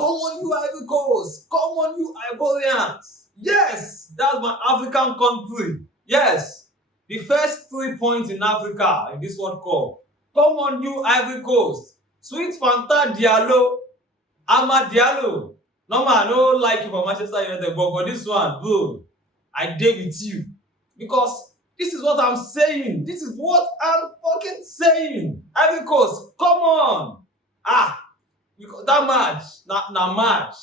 Come on, you Ivory Coast. Come on, you Ivorians. Yes, that's my African country. Yes, the first 3 points in Africa in this World Cup. Come on, you Ivory Coast. Sweet Fanta Diallo, Amad Diallo. Normal, I don't like you for Manchester United, but for this one, bro, I dare with you. Because this is what I'm saying. This is what I'm fucking saying. Ivory Coast, come on. Because that match, na match.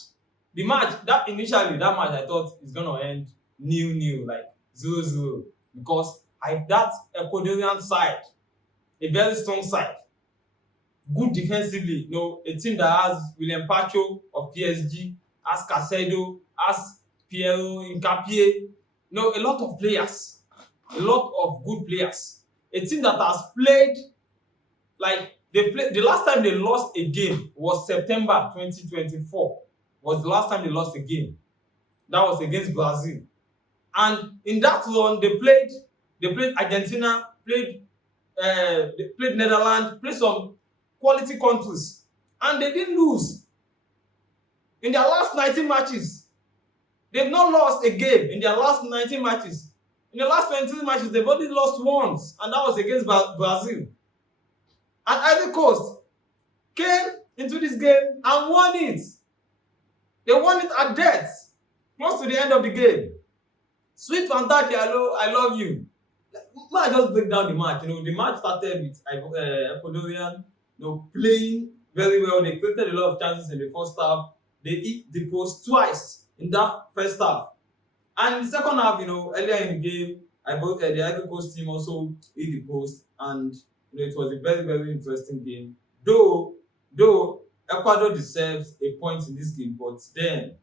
The match, that initially, that match I thought is gonna end 0-0, like 0-0. Because that Ecuadorian side, a very strong side, good defensively, a team that has William Pacho of PSG, has Caicedo, has Piero Hincapié, a lot of players, a lot of good players. A team that has played like the last time they lost a game was September 2024. Was the last time they lost a game. That was against Brazil. And in that run, they played Argentina, they played Netherlands, played some quality countries, and they didn't lose. In their last 19 matches, they've not lost a game in their last 19 matches. In the last 23 matches, they've only lost once, and that was against Brazil. And Ivory Coast came into this game and won it. They won it at death, close to the end of the game. Sweet Fanta Diallo, I love you. I just break down the match. The match started with Ecuadorian, playing very well. They created a lot of chances in the first half. They hit the post twice in that first half. And in the second half, earlier in the game, the Ivory Coast team also hit the post, and it was a very, very interesting game. Though Ecuador deserves a point in this game, but then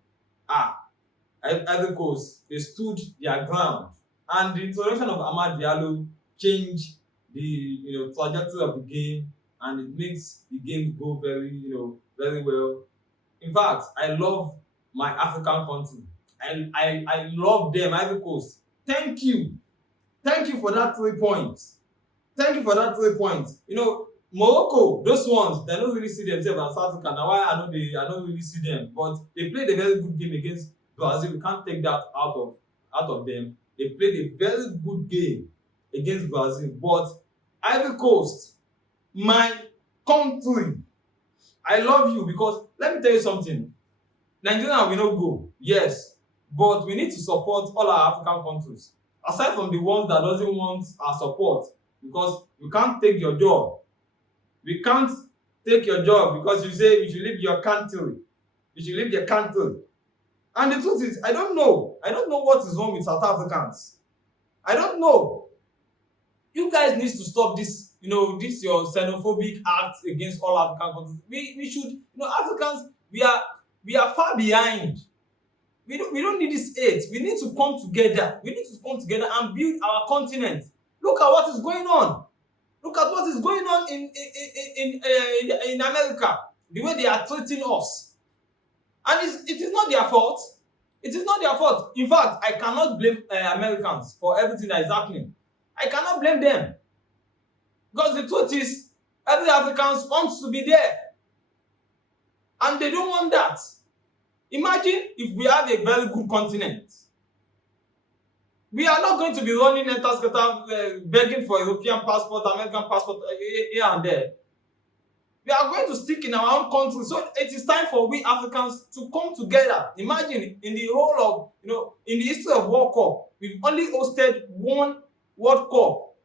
Ivory Coast, they stood their ground, and the introduction of Amad Diallo changed the trajectory of the game, and it makes the game go very very well. In fact, I love my African country. I love them, Ivory Coast. Thank you for that 3 points. Thank you for that 3 points. Morocco, those ones, they don't really see themselves as African. Now why I don't really see them, but they played a very good game against Brazil. We can't take that out of them. They played a very good game against Brazil. But Ivory Coast, my country, I love you, because let me tell you something. Nigeria will not go, yes, but we need to support all our African countries. Aside from the ones that doesn't want our support, because you can't take your job. We can't take your job because you say you should leave your country. You should leave your country. And the truth is, I don't know what is wrong with South Africans. I don't know. You guys need to stop this, this your xenophobic act against all African countries. We should, Africans, we are far behind. We don't need this hate. We need to come together. We need to come together and build our continent. Look at what is going on. Look at what is going on in America. The way they are treating us. And it is not their fault. It is not their fault. In fact, I cannot blame Americans for everything that is happening. I cannot blame them. Because the truth is, every African wants to be there. And they don't want that. Imagine if we have a very good continent. We are not going to be running begging for European passport, American passport here and there. We are going to stick in our own country. So it is time for we Africans to come together. Imagine in the whole of, in the history of World Cup, we've only hosted one World Cup.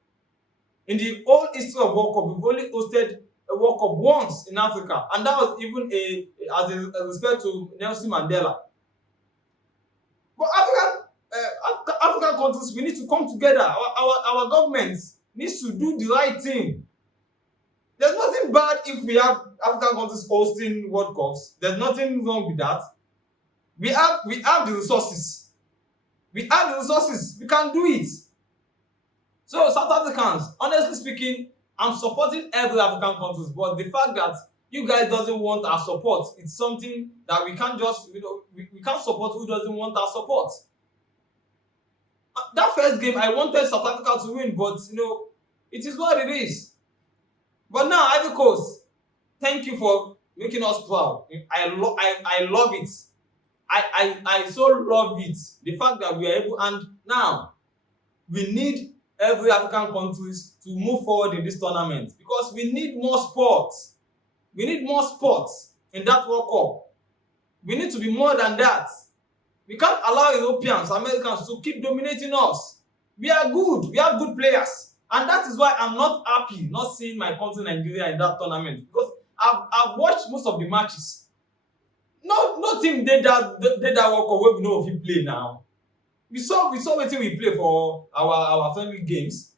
In the whole history of World Cup, we've only hosted a World Cup once in Africa. And that was even as a respect to Nelson Mandela. But African countries, we need to come together. Our governments needs to do the right thing. There's nothing bad if we have African countries hosting World Cups. There's nothing wrong with that. We have the resources. We have the resources. We can do it. So South Africans, honestly speaking, I'm supporting every African country, but the fact that you guys doesn't want our support, it's something that we can't just, we can't support who doesn't want our support. That first game, I wanted South Africa to win, but it is what it is. But now, Ivory Coast, thank you for making us proud. I love it. I so love it. The fact that we are able, and now we need every African countries to move forward in this tournament because we need more sports. We need more sports in that World Cup. We need to be more than that. We can't allow Europeans, Americans to keep dominating us. We are good. We have good players. And that is why I'm not happy not seeing my country Nigeria in that tournament because I've watched most of the matches. No team did that World Cup wey we no fit play now. We saw wetin we play for our friendly games.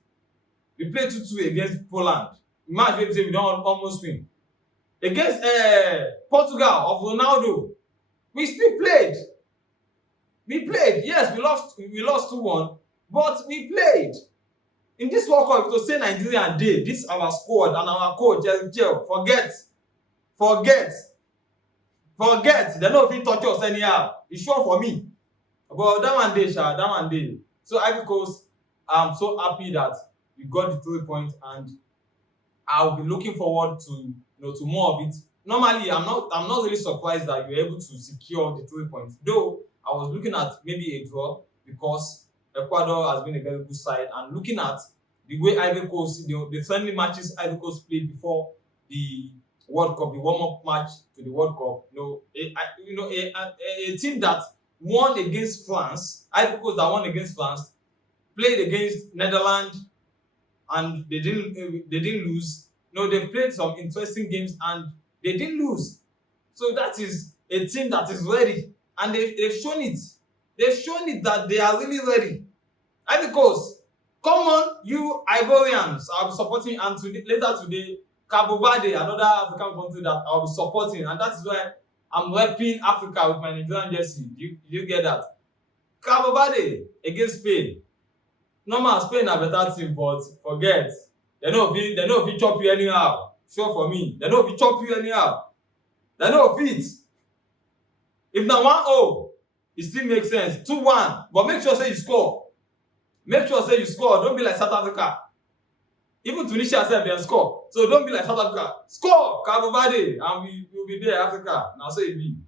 We played 2-2 against Poland. Match wey be say we don almost win. Against Portugal of Ronaldo, we still played. We played. Yes, we lost 2-1, but we played. In this World Cup, if to say Nigeria dey, this our squad and our coach, forget. Dem no fit touch us anyhow. E sure for me. But that one dey. So Ivory Coast, I'm so happy that we got the 3 points, and I'll be looking forward to to more of it. Normally, I'm not really surprised that you're able to secure the 3 points. Though I was looking at maybe a draw because Ecuador has been a very good side, and looking at the way Ivory Coast, the friendly matches Ivory Coast played before the World Cup, the warm-up match to the World Cup, a team that won against France, Ivory Coast that won against France, played against Netherlands, and they didn't lose. They played some interesting games and they didn't lose. So that is a team that is ready, and they've shown it. They've shown it that they are really ready. Ivory Coast, come on, you Ivorians, I'll be supporting, and later today, Cabo Verde, another African country that I'll be supporting, and that is why I'm repping Africa with my Nigerian jersey. You get that? Cabo Verde against Spain. Normal, Spain are better team, but forget. They no fit chop you anyhow. Sure for me. They no fit chop you anyhow. They no fit. If na 1-0, it still makes sense. 2-1, but make sure say you score. Make sure say you score. Don't be like South Africa. Even Tunisia sef dem score. So don't be like South Africa. Score Cabo Verde, and we will be there, Africa. Na so e be.